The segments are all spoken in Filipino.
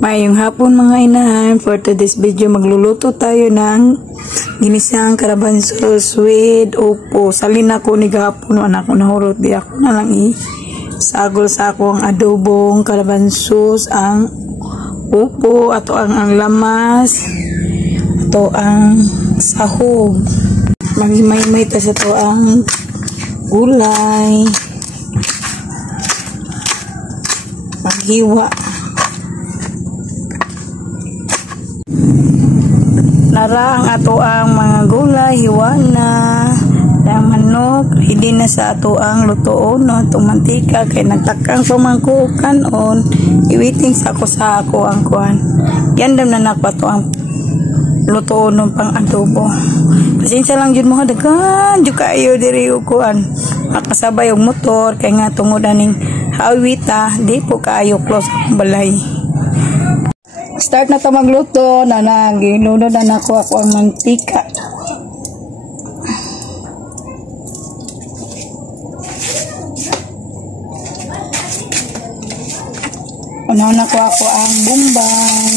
Mayong hapon mga inahan, for today's video magluluto tayo ng ginisang kalabansas with upo. Salin ako ni gapon, anak ko nahurot di ako na lang sagol sa akong adobong kalabansas, ang upo, ato ang lamas, ato ang sahog. Magimay-may ta sa to ang gulay, maghiwa. Narang ato ang mga gulay, hiwa na ang manok, ready na sa ato ang lutoon no, itong mantika kay nagtakang pamangkukan on iwiting sa ako ang kuhan. Yan dam na nako ato ang lutoon no, pang adobo. Pasensya lang jud mo dagan jud kayo diri kuan makasabay og motor kay nga tungod aning hawita di po kayo close balay. Start na to magluto na ginunod na ako ang mantika. Unaw na ako ang bumbay.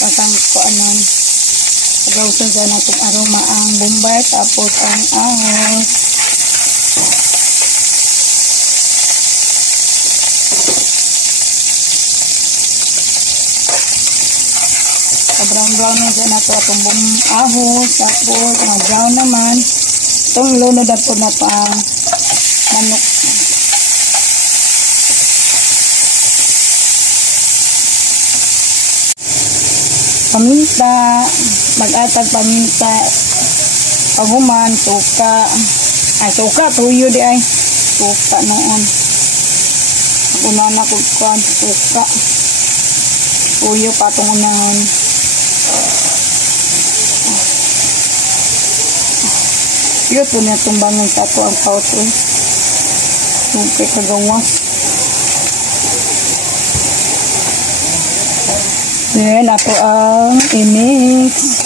Kakang ko anon. Pagawsan sa natong aroma ang bumbay tapos ang ahos. Brown na siya na ito atong ahos, tapos brown naman itong lunod po na ito ang manok. Paminta, mag-atag paminta, paguman, suka, tuyo di ay suka noon. Pag-unahan ako kuhan, suka, tuyo patong unahan. Yun po na tumbangan sa ito ang pauto. Okay, kagawas. Then, ako ang i-mix.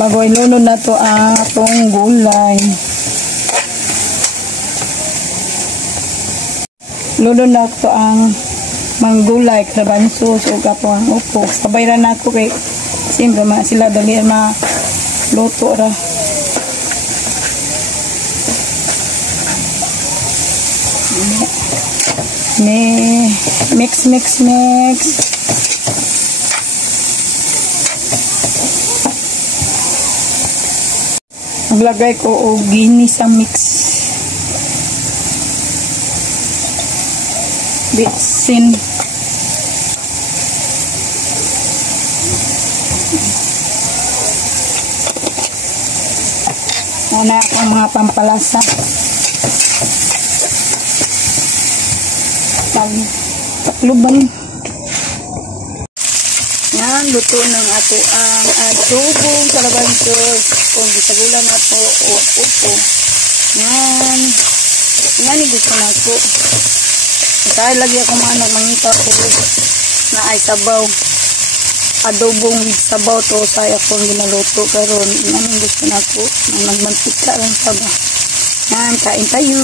Bago ilunod na ito ang atong gulay. Lunod na ito ang manggulay, kalabansas, o kato ang upo. Sabay rin ako kay siyempre sila dali luto ra. Mix. Maglagay ko og gini sa mix. Bitsin. Una ang mga pampalasa. Takluban. Yan, luto ng ato ang adobong kalabansas. Kung gisagulan ato o upo. Yan. Yan, gusto na ako. Dahil lagi ako mangita ko na ay sabaw. Adobong sabaw to sa akong ginaluto karon. Yan, gusto na ako. Nagmantika lang sabaw. Yan, kain tayo.